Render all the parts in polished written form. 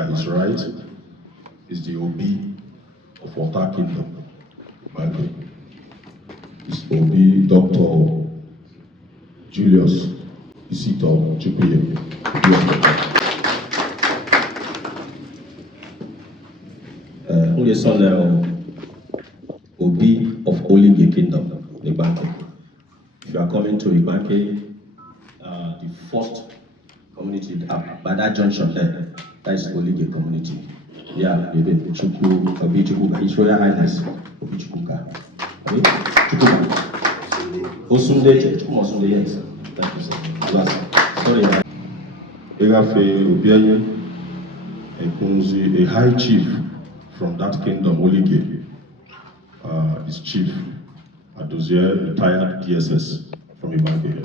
by his right is the Obi of Water Kingdom, Igbanke. It's Obi Dr. Julius Isito Chukwuye. Who is son Obi of Olige Kingdom, Igbanke. If you are coming to Igbanke, the first community by that junction there, that is Olige community. Yeah, Obi Chukwuka, His Royal Highness Obi Chukwuka. Okay? Chukwuka. Osunde Chukwuka, yes. Thank you, sir. Sorry. Egafe Obianyu Ekunzi, a high chief from that kingdom, Olige, is Chief Adozier, retired DSS from Igbanke.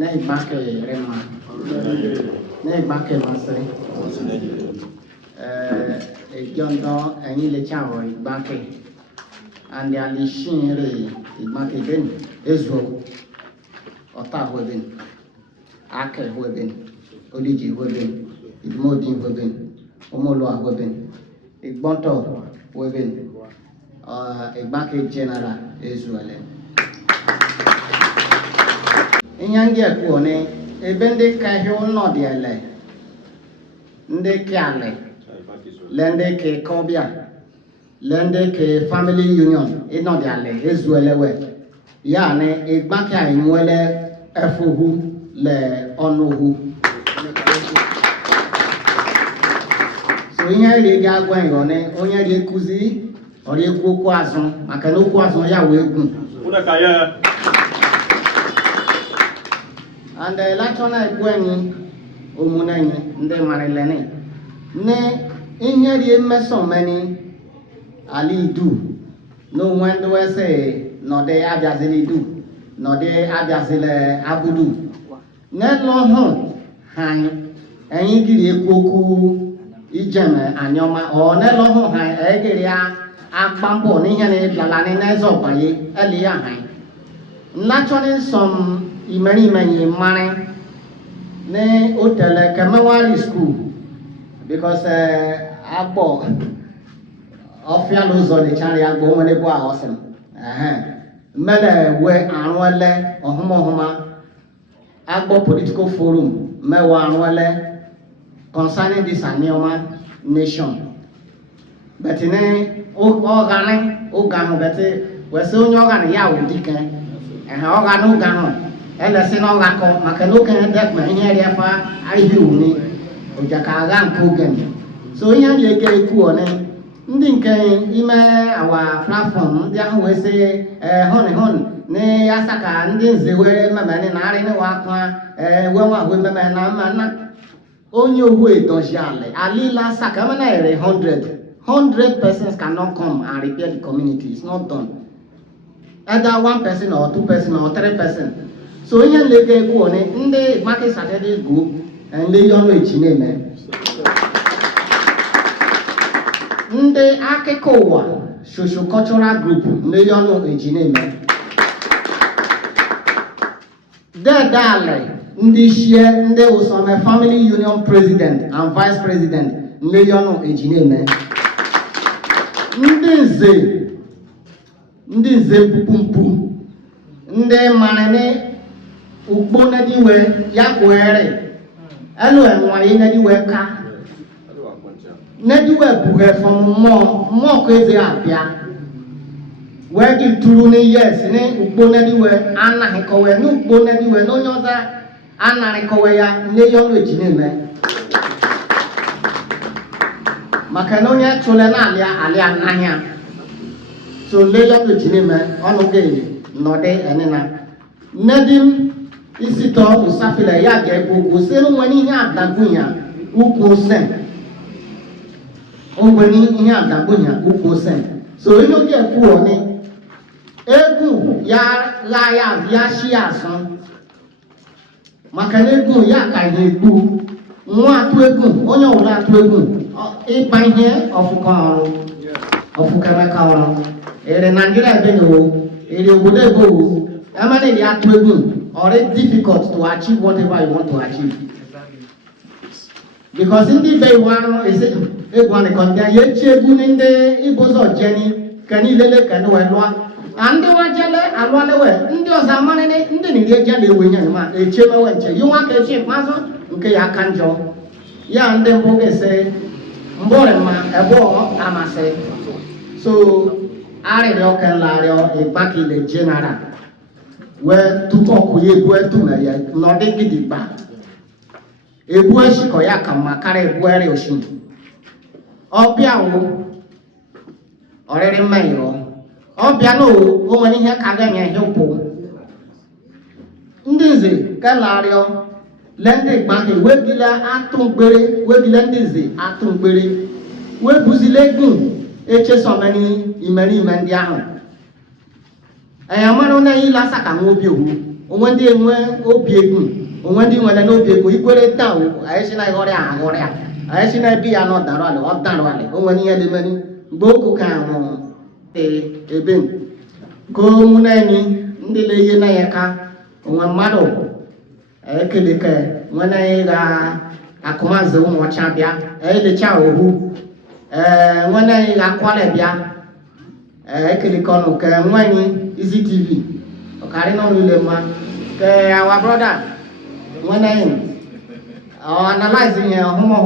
Igbanke Rema, Igbanke Masri, Jondo, and Ilechao, Igbanke, and the Alishin Igbanke Ben, Israel, Ota Webin, Ake Webin, Oligi Webin, Idmodi Webin, Omoloa Webin, Igbonto Webin, Igbanke General Israel. Inyange kuone ebende kahyo no diele nde kiale lende ke kobia lende ke family union ino diale ezuelewe ya ne Igbanke ainwele efuhu le onuhu so inyere ga agwa yone onye ri ekuzi ori ekwu azun maka na okwu azun ya we egun una ka ya. And the election I going Omunani, and the Marilene. Ne, in your meson many Ali do. No one do I say, no they Abjazili do, no they Abjazile Abudu. Net long home, hang, and you give a cuckoo, Ijeme, Anioma, or net long home, hang, Egeria, Akbampo, Nihan, Lalani Nezo, by Elia hang. Naturally, some. Many money ne hotel Kamawari school because I bought Ofialos on the channel go when they go awesome. Mele we annuale or Homohoma Agbo political forum mewa annuale concerning this Anioma nation. But in organ, but we're so young ya Dicken and organ Gano. And the same Oracle, Macalocan deck, my area for I do me, Ojakagan Kogan. So, in a gay kuone, Ndinke, email our platform, the we say, honey, ne Asaka, and this the way my man and I in a waka, woman with my man, man, on your way, Dojale, Alila Sakamana, 100 persons cannot come and repair the community, it's not done. Either 1 person or 2 person or 3 person. So in the go on in the market Saturday group and they don't reach name. In the Akekowa social cultural group, they don't reach name. There darling, in this year, there was some family union president and vice president, they don't reach name. Ndize pumpu, nde manene. Ugbo na diwe ya kwere elu enwa na diwe ka na diwe buhe from mo ko eze abia we gi turu ni yes ni ugbo na diwe ana he ko we ni ugbo na diwe no nyoza ana re ko we ya ne yo no ejine me maka no nya chole na ali anahia so le yo no ejine me onu ge no de enena nadim Isito usafile ya ge gogo se no wani ihe adagunya uko sen o wani ihe adagunya uko sen so ino ge ku oni egu ya la ya shi asan maka na egu ya ka ihe gbu nwa atu egu onye owula atu egu ipa ihe ofukara ka ere Nigeria be no ere obodo ego amane ya atu egu already difficult to achieve whatever you want to achieve. Because in the day one is a one contain ye chegun in the ibozo jenny can you lele can do and the one jale and one away in the Zamane in the jelly wing a chema wench you want a chip master okay I can't job yeah and then book say Mborema a bo amase so I can lie back in the general where to talk with where to me not they get it back. Ebu eshiko ya kama kare ebu ere oshin. Obia wo orere mayo. Obia no o wani he kaga nya helpo. Ndize kalario lende Igbanke wegila atungbere wegila ndize atungbere we buzilegun eche so many imeri mendi ahụ. Amara na ila saka ngobi ohu. Onwe ndi enwe obi egun. When you want to know people, you put it down. I see I got it. I see I be not that one or that one. When you had the money, Boku can a bin. Go Munani, Ndile Yanaka, one model. I could declare when I command the one champion, the child who when I qualify, I could call when easy TV. Okay, no, our brother. When I analyzing homa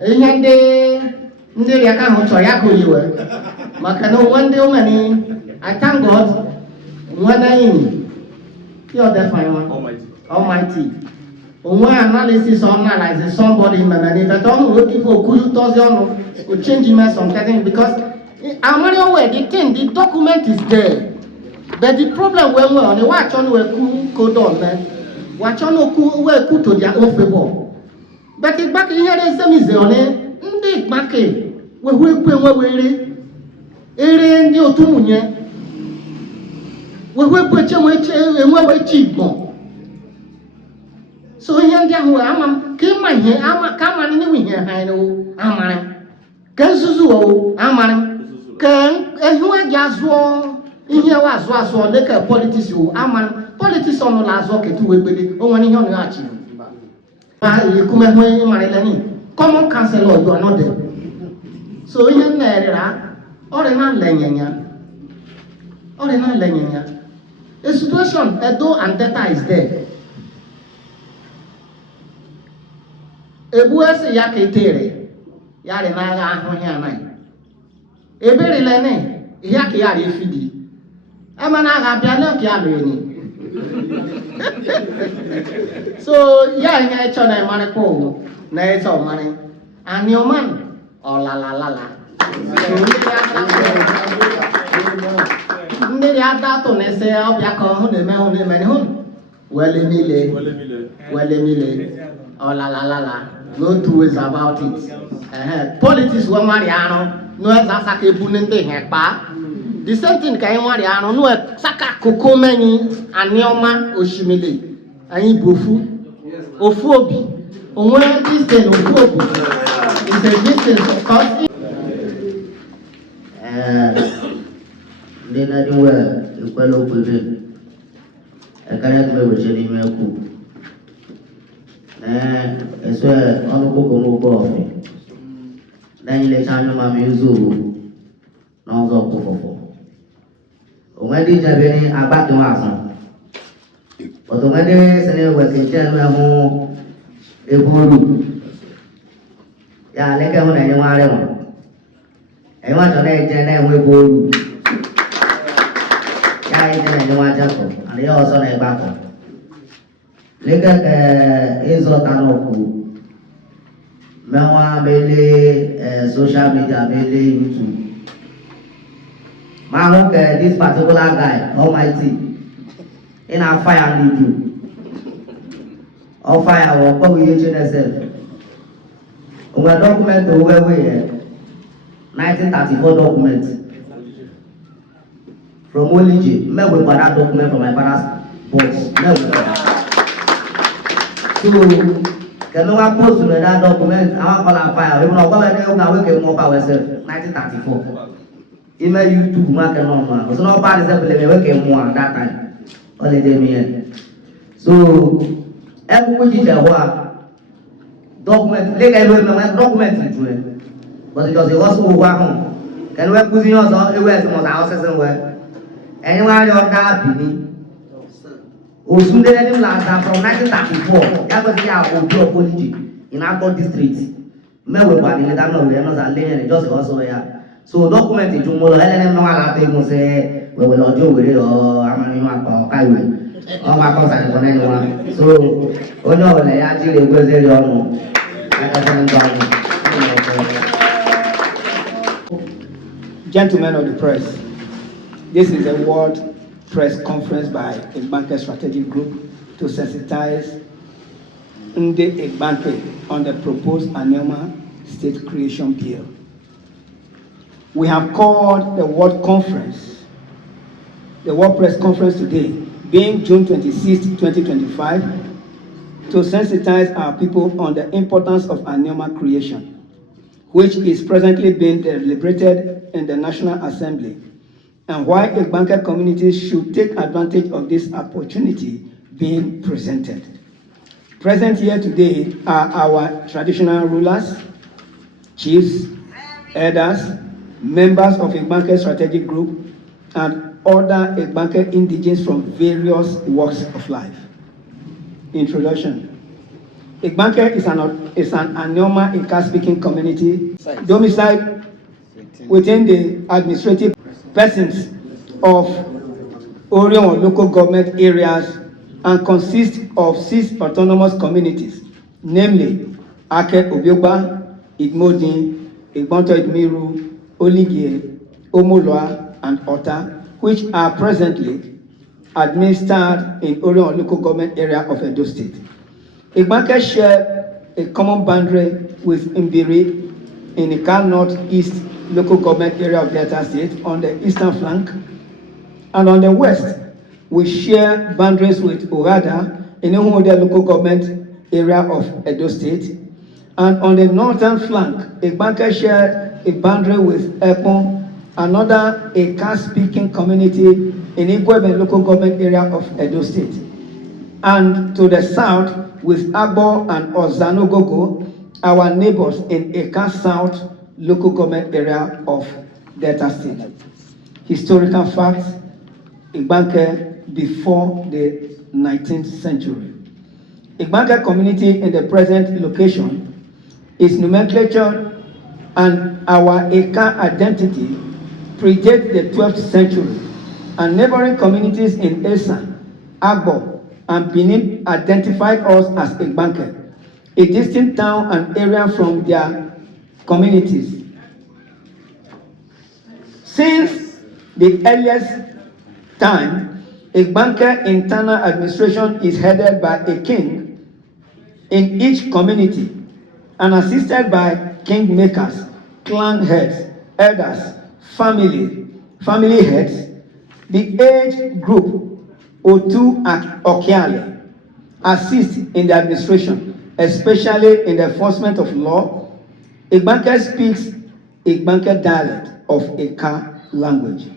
and they account to Yaku, Macano one day many. I thank God when I you're the final Almighty. When analysis or analyzing somebody in my money, but I'm looking for good thousand to change my something because I'm not aware the document is there. But the problem when we're on the watch on where code on man. Watch on who to their own favor. But it back in here is some is on it. Igbanke, we will pay where we in the Otumunye. We will put your way and where we cheap more. So here, I'm came my here, I'm coming in here, I know, I'm Kansuzu, I'm Kan, and who I just won in here was like a politics, I'm politics on the last rocket to wait or when you're not achieving. You come away, Marilani. Common council, you are not there. So in an area, or in a lanyanya, or in a lanyanya. The situation, a door and data is there. A buas yakitere, Yarinaga, Hoyana. A very lane, Yaki Fidi. Amanaga Piano Kiabini. So yeah, I try to money pool. Na it's all money. And your man, oh la la la la. Ndiri ada to ne se obia ko hu de me hu de me hu. Wele mile. Oh la la la la. No two ways about it. Politics we mariano. No za ke bunende he pa. The same thing can Mariano, no Saka Kokomeni, Anioma Oshimile, and Bofu, Ophobi, on where this day Ophobi is a distance of course. Then I do well, you quite open it. I cannot be with any milk. As well, on the book of coffee. Then you let Anioma Muzu, no go. When did Jabini about the Mason? But when they say, well, they tell me home a bulu. Yeah, like I want anyone. I want to let Jenny with bulu. Yeah, I didn't want to, and they also like battle. Look at Izotanoku. Mewa Bele, social media, Bele, YouTube. Man, this particular guy, Almighty, in our fire need you. Our fire, what we use yourself. We document the way we 1934 document from Oligi. Me we got that document from my father's boss. So, can no one post that document? I want to call our fire. We will not go and we can move ourselves. 1934. Email YouTube market normal. So no bad example we work more at that time. holiday me. So, every teacher document, they can do document to it. But it was also one. Can we put in also a way to most houses and where anyone got that penny? Osunde last from 1934. That was the Ojo Polity in Agbo district. Mewe kwa ni dano we no za le just also ya. So document ju mo lo ele no ala te mo se we lo jo we o amani wa ko kai we. O ma ko sa ni ko na ni wa. So onyo le ya ji le gbe se yo no. Gentlemen of the press, this is a world press conference by Igbanke Strategic Group to sensitize Igbanke on the proposed Anioma State Creation Bill. We have called the World Conference, the World Press Conference today, being June 26, 2025, to sensitize our people on the importance of Anioma creation, which is presently being deliberated in the National Assembly, and why Igbanke communities should take advantage of this opportunity being presented. Present here today are our traditional rulers, chiefs, elders, members of Igbanke Strategic Group, and other Igbanke indigenes from various walks of life. Introduction. Igbanke is an Anioma Ika-speaking community domiciled within the administrative persons of Orion local government areas and consists of 6 autonomous communities, namely Ake Obiogba, Idmodin, Igbonto Idmiru, Oligie, Omoloa, and Ota, which are presently administered in Orion local government area of Edo State. Igbanke share a common boundary with Imbiri in Ika Northeast local government area of Delta State on the eastern flank, and on the west, we share boundaries with Orada in Ihuode local government area of Edo State, and on the northern flank, Igbanke share a boundary with Ekpon, another Ika-speaking community in Igwebe local government area of Edo State, and to the south with Agbo and Ozanogogo, our neighbors in Ika South local government area of Delta State. Historical facts, Igbanke before the 19th century. Igbanke community in the present location is nomenclature, and our Ika identity predates the 12th century, and neighboring communities in Esan, Agbo, and Benin identified us as Igbanke, a distinct town and area from their communities. Since the earliest time, Igbanke internal administration is headed by a king in each community and assisted by kingmakers, clan heads, elders, family heads. The age group Otu Okiale assist in the administration, especially in the enforcement of law. Igbanke speaks Igbanke dialect of Ika language.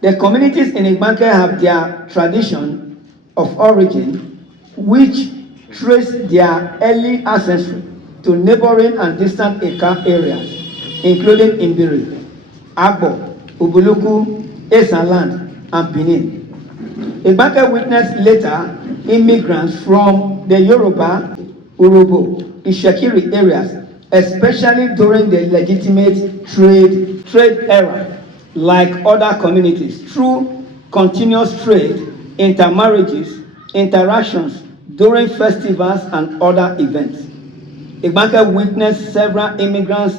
The communities in Igbanke have their tradition of origin, which trace their early ancestry to neighboring and distant Ika areas, including Imbiri, Agbo, Ubuluku, Esaland, and Benin. Igbanke witnessed later immigrants from the Yoruba, Urobo, Ishekiri areas, especially during the legitimate trade era, like other communities, through continuous trade, intermarriages, interactions during festivals and other events. Igbanke witnessed several immigrants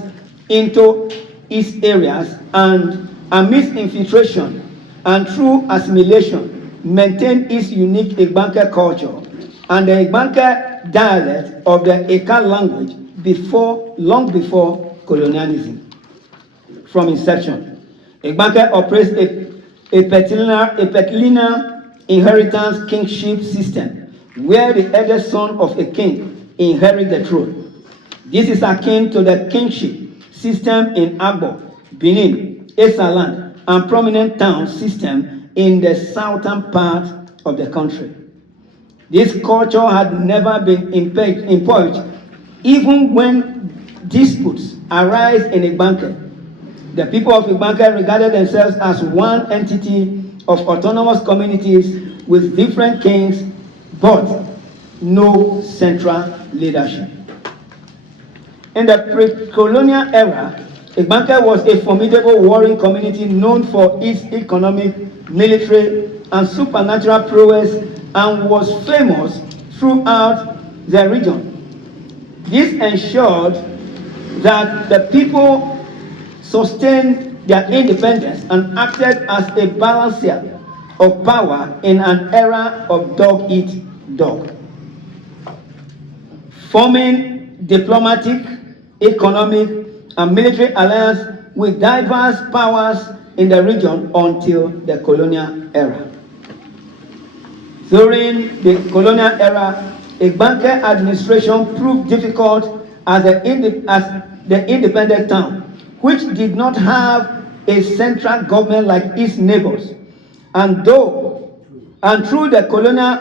into its areas, and amidst infiltration and through assimilation, maintained its unique Igbanke culture and the Igbanke dialect of the Ika language long before colonialism. From inception, Igbanke operates a patrilineal inheritance kingship system where the eldest son of a king inherits the throne. This is akin to the kingship system in Agbo, Benin, Esaland, and prominent town system in the southern part of the country. This culture had never been impeached, even when disputes arise in Igbanke. The people of Igbanke regarded themselves as one entity of autonomous communities with different kings, but no central leadership. In the pre-colonial era, Igbanke was a formidable warring community known for its economic, military, and supernatural prowess, and was famous throughout the region. This ensured that the people sustained their independence and acted as a balancer of power in an era of dog-eat-dog. Forming diplomatic, economic, and military alliance with diverse powers in the region until the colonial era. During the colonial era, Igbanke administration proved difficult as the independent town, which did not have a central government like its neighbors. And through the colonial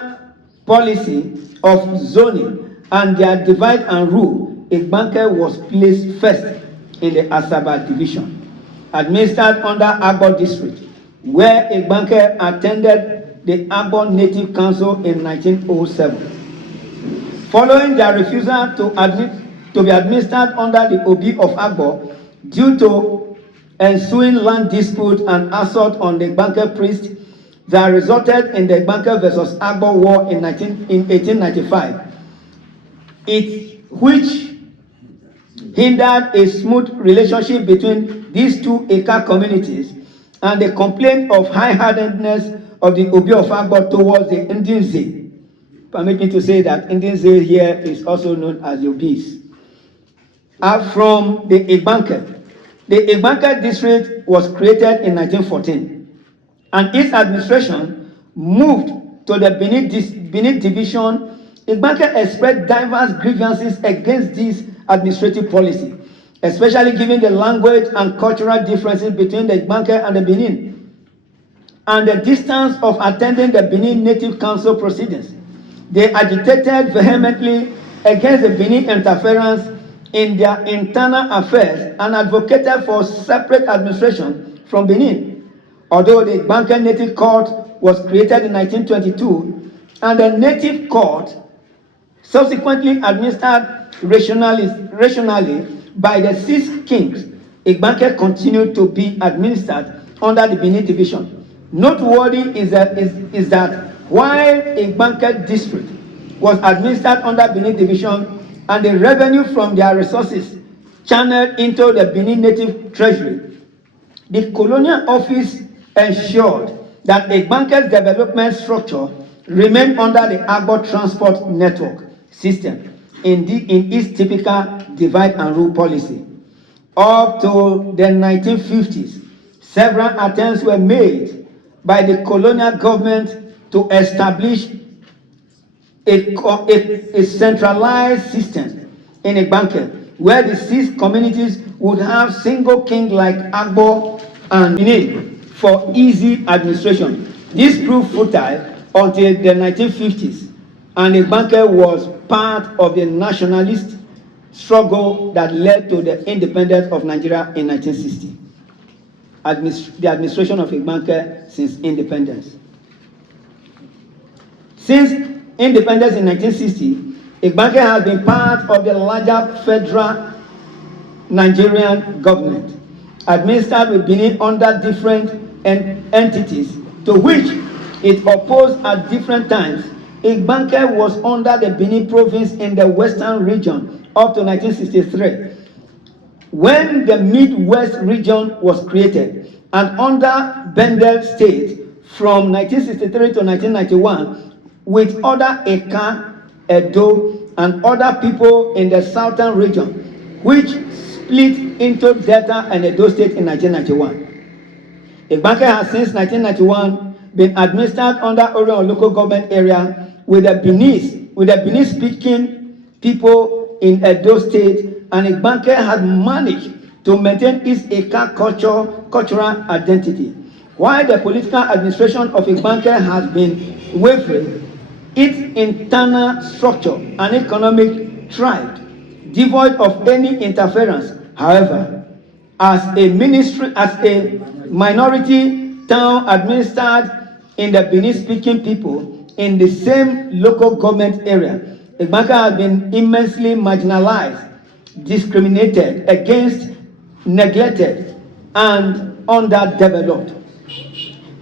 policy of zoning and their divide and rule, Igbanke was placed first in the Asaba division, administered under Agbo district, where Igbanke attended the Agbo Native Council in 1907. Following their refusal to be administered under the Obi of Agbo due to ensuing land dispute and assault on the Igbanke priest that resulted in the Igbanke versus Agbo War in 1895, which hindered a smooth relationship between these two Eka communities, and the complaint of high-handedness of the Obi of Agbo towards the Ndinze. Permit me to say that Ndinze here is also known as the Obis. From the Igbanke. The Igbanke district was created in 1914, and its administration moved to the Benin division. Igbanke expressed diverse grievances against this administrative policy, especially given the language and cultural differences between the Igbanke and the Benin, and the distance of attending the Benin Native Council proceedings. They agitated vehemently against the Benin interference in their internal affairs and advocated for separate administration from Benin. Although the Igbanke Native Court was created in 1922, and the Native Court subsequently administered rationally by the 6 kings, Igbanke continued to be administered under the Benin division. Noteworthy is that while Igbanke district was administered under Benin division and the revenue from their resources channeled into the Benin native treasury, the colonial office ensured that Igbanke's development structure remained under the Agbo transport network system in its typical divide and rule policy. Up to the 1950s, several attempts were made by the colonial government to establish a centralized system in Igbanke, where the 6 communities would have single king like Agbo and Benin for easy administration. This proved futile until the 1950s, and Igbanke was part of the nationalist struggle that led to the independence of Nigeria in 1960. The administration of Igbanke since independence. Since independence in 1960, Igbanke has been part of the larger federal Nigerian government, administered with Benin under different entities to which it opposed at different times. Igbanke was under the Benin province in the western region up to 1963. When the Midwest region was created, and under Bendel State from 1963 to 1991, with other Eka, Edo, and other people in the southern region, which split into Delta and Edo State in 1991. Igbanke has since 1991 been administered under Orion local government area with the Benin-speaking people in Edo State, and Igbanke has managed to maintain its Eka cultural identity, While the political administration of Igbanke has been wavering, its internal structure and economic thrived, devoid of any interference. However, as a minority town administered in the Benin-speaking people in the same local government area, Igbanke has been immensely marginalized, discriminated against, neglected, and underdeveloped.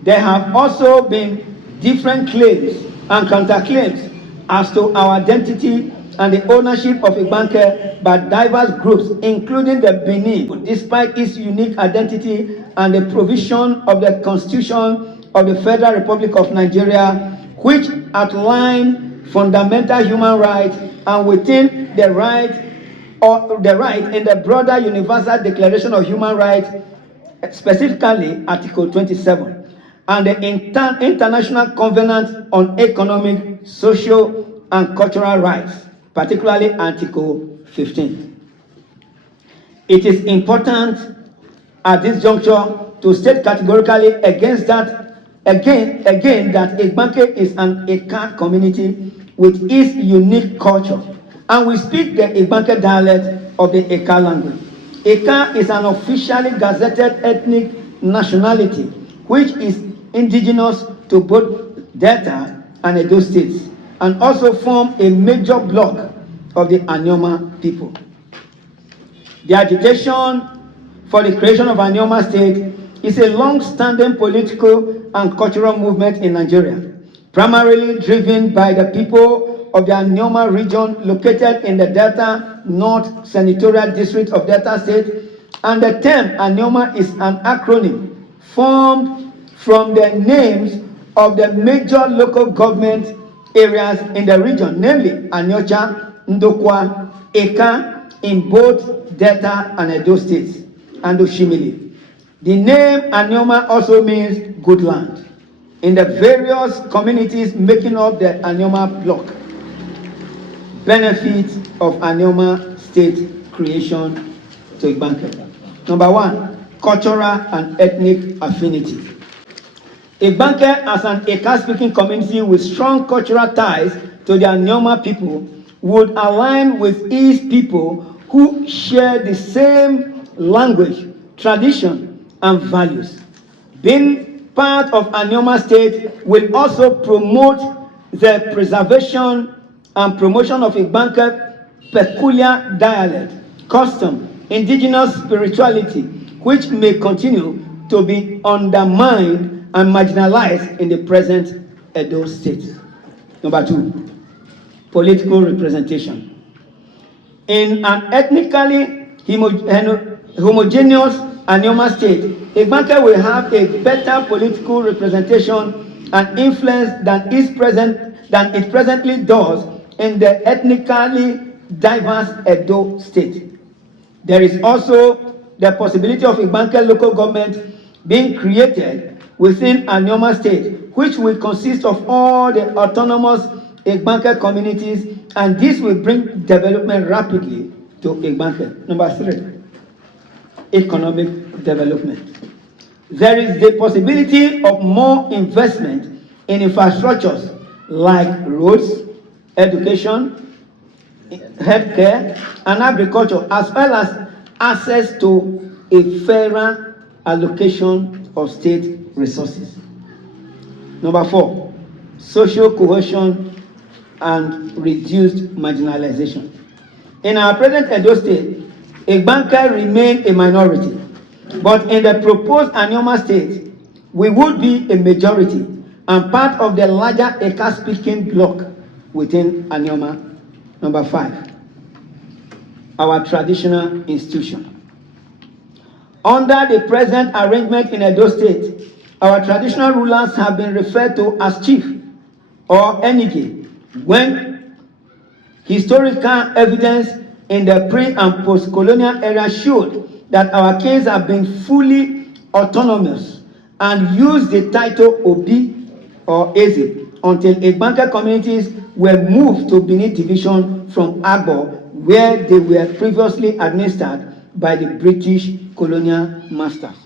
There have also been different claims and counterclaims as to our identity and the ownership of Igbanke by diverse groups, including the Benin, despite its unique identity and the provision of the Constitution of the Federal Republic of Nigeria, which outline fundamental human rights and within the right in the broader Universal Declaration of Human Rights, specifically Article 27, and the International Covenant on Economic, Social, and Cultural Rights, particularly Article 15. It is important at this juncture to state categorically against that, again that Igbanke is an Eka community with its unique culture, and we speak the Igbanke dialect of the Eka language. Eka is an officially gazetted ethnic nationality which is indigenous to both Delta and Edo states, and also form a major block of the Anioma people. The agitation for the creation of Anioma State is a long-standing political and cultural movement in Nigeria, primarily driven by the people of the Anioma region located in the Delta North Senatorial District of Delta State, and the term Anioma is an acronym formed from the names of the major local government areas in the region, namely Aniocha, Ndokwa, Eka in both Delta and Edo states, and Oshimili. The name Anioma also means good land in the various communities making up the Anioma block. Benefits of Anioma State creation to Igbanke. Number one, cultural and ethnic affinity. Igbanke, as an Eka-speaking community with strong cultural ties to the Anioma people, would align with its people who share the same language, tradition, and values. Being part of Anioma State will also promote the preservation and promotion of Igbanke peculiar dialect, custom, indigenous spirituality, which may continue to be undermined and marginalized in the present Edo State. Number two, political representation. In an ethnically homogeneous Anioma State, Igbanke will have a better political representation and influence than it presently does in the ethnically diverse Edo State. There is also the possibility of Igbanke local government being created within Anioma State, which will consist of all the autonomous Igbanke communities, and this will bring development rapidly to Igbanke. Number three, economic development. There is the possibility of more investment in infrastructures like roads, education, healthcare, and agriculture, as well as access to a fairer allocation of state resources. Number four, social cohesion and reduced marginalization. In our present Edo State, Igbanke remain a minority, but in the proposed Anioma State, we would be a majority and part of the larger Eka-speaking bloc within Anioma. Number five, our traditional institution. Under the present arrangement in Edo State, our traditional rulers have been referred to as chief or enige, when historical evidence in the pre- and post-colonial era showed that our kings have been fully autonomous and used the title Obi or Eze until Igbanke communities were moved to Benin Division from Agbo, where they were previously administered by the British colonial masters.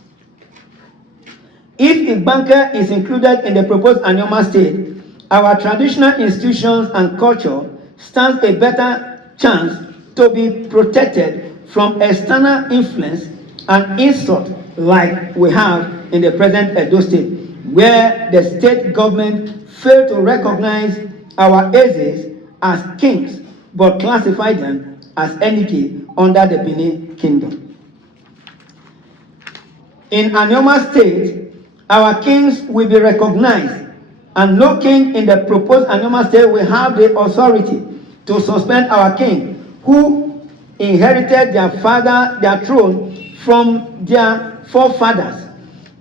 If Igbanke is included in the proposed Anioma State, our traditional institutions and culture stands a better chance to be protected from external influence and insult like we have in the present Edo State, where the state government failed to recognize our Ezes as kings but classify them as Enike under the Benin Kingdom. In Anioma State, our kings will be recognized, and no king in the proposed Anioma State will have the authority to suspend our king, who inherited their throne from their forefathers.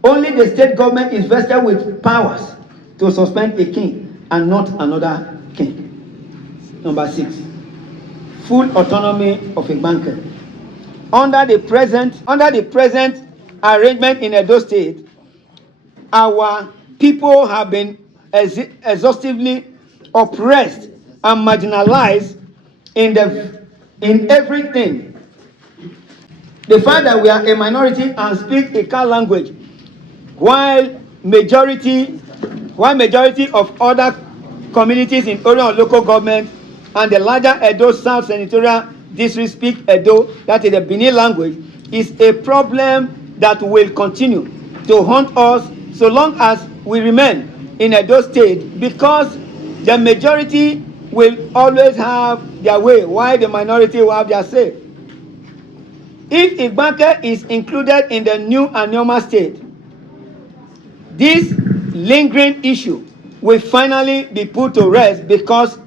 Only the state government is vested with powers to suspend a king and not another king. Number 6, full autonomy of Igbanke. Under the present arrangement in Edo State, our people have been exhaustively oppressed and marginalized in everything. The fact that we are a minority and speak a Ika language, while majority of other communities in Orion local government and the larger Edo South Senatorial District speak Edo, that is the Benin language, is a problem that will continue to haunt us so long as we remain in Edo State, because the majority will always have their way while the minority will have their say. If Igbanke is included in the new Anioma State, this lingering issue will finally be put to rest, because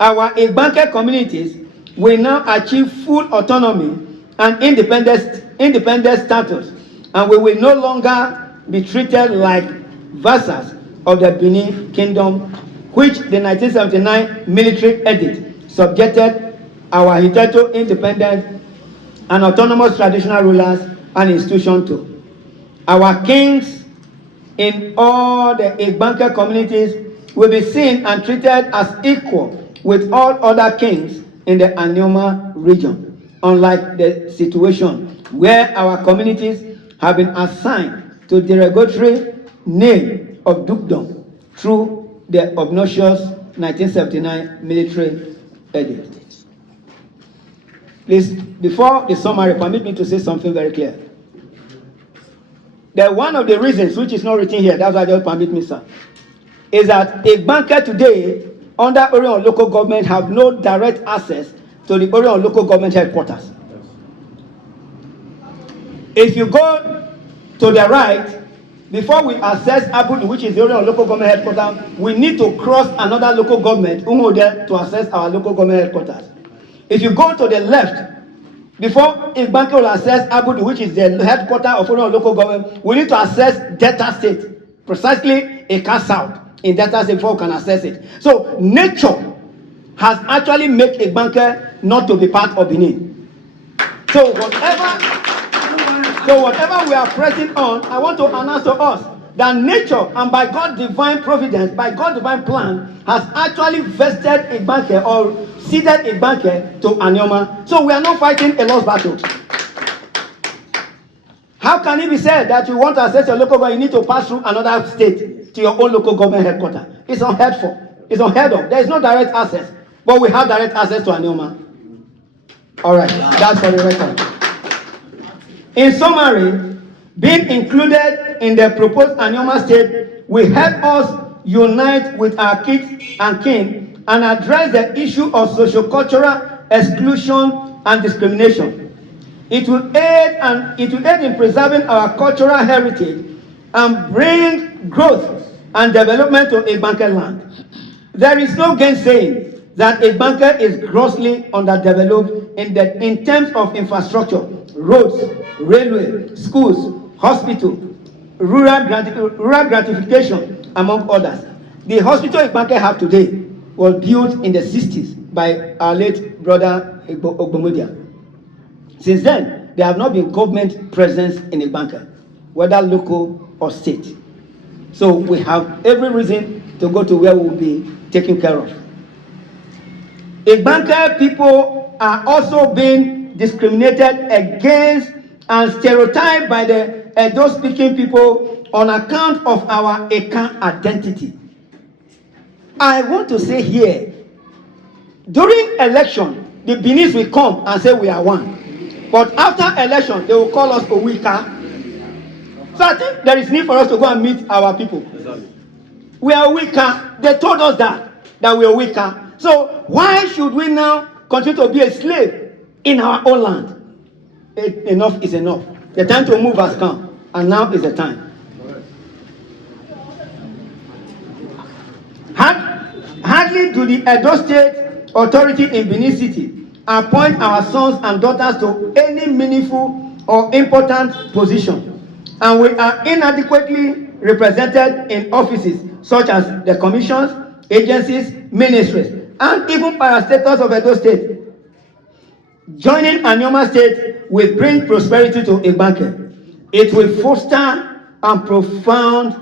our Igbanke communities will now achieve full autonomy and independent status, and we will no longer be treated like vassals of the Benin Kingdom, which the 1979 military edict subjected our hitherto independent and autonomous traditional rulers and institutions to. Our kings in all the Igbanke communities will be seen and treated as equal with all other kings in the Anioma region, unlike the situation where our communities have been assigned to derogatory name of dukedom through the obnoxious 1979 military edict. Please, before the summary, permit me to say something very clear. That one of the reasons, which is not written here, that's why just permit me, sir, is that Igbanke today, under Orion local government, have no direct access to the Orion local government headquarters. If you go to the right, before we access Abudu, which is the Orion local government headquarters, we need to cross another local government, Umude, to access our local government headquarters. If you go to the left, before Igbanke will access Abudu, which is the headquarters of Orion local government, we need to access Delta State, precisely Ika South in Delta State, before we can access it. So nature has actually made Igbanke not to be part of Benin. So whatever we are pressing on, I want to announce to us that nature, and by God's divine providence, by God's divine plan, has actually vested Igbanke or ceded Igbanke to Anioma. So we are not fighting a lost battle. How can it be said that you want to access your local government, you need to pass through another state to your own local government headquarters? It's unheard of. It's unheard of. There is no direct access, but we have direct access to Anioma. All right, that's for the record. In summary, being included in the proposed Anioma State will help us unite with our kids and kin and address the issue of sociocultural exclusion and discrimination. It will aid in preserving our cultural heritage and bring growth and development to Igbanke land. There is no gainsaying that Igbanke is grossly underdeveloped in terms of infrastructure, roads, railway, schools, hospital, rural gratification, among others. The hospital Igbanke have today was built in the 60s by our late brother Ogbomodia. Since then, there have not been government presence in Igbanke, whether local or state. So we have every reason to go to where we will be taken care of. Igbanke people are also being discriminated against and stereotyped by the Edo-speaking people on account of our Eka identity. I want to say here, during election, the Benis will come and say we are one. But after election, they will call us Owika. So I think there is need for us to go and meet our people. Exactly. We are Wika. They told us that we are Wika. So why should we now continue to be a slave in our own land? Enough is enough. The time to move has come, and now is the time. Hardly do the Edo State Authority in Benin City appoint our sons and daughters to any meaningful or important position, and we are inadequately represented in offices such as the commissions, agencies, ministries, and even parastatals of Edo State. Joining Anioma State will bring prosperity to Igbanke. It will foster a profound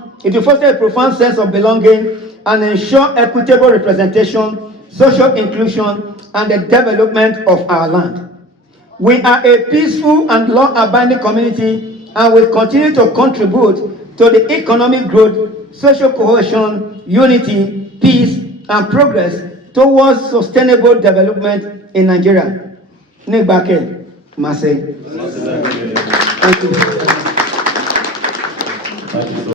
sense of belonging and ensure equitable representation, social inclusion, and the development of our land. We are a peaceful and law-abiding community and will continue to contribute to the economic growth, social cohesion, unity, peace, and progress towards sustainable development in Nigeria. Igbanke, Masay. Thank you.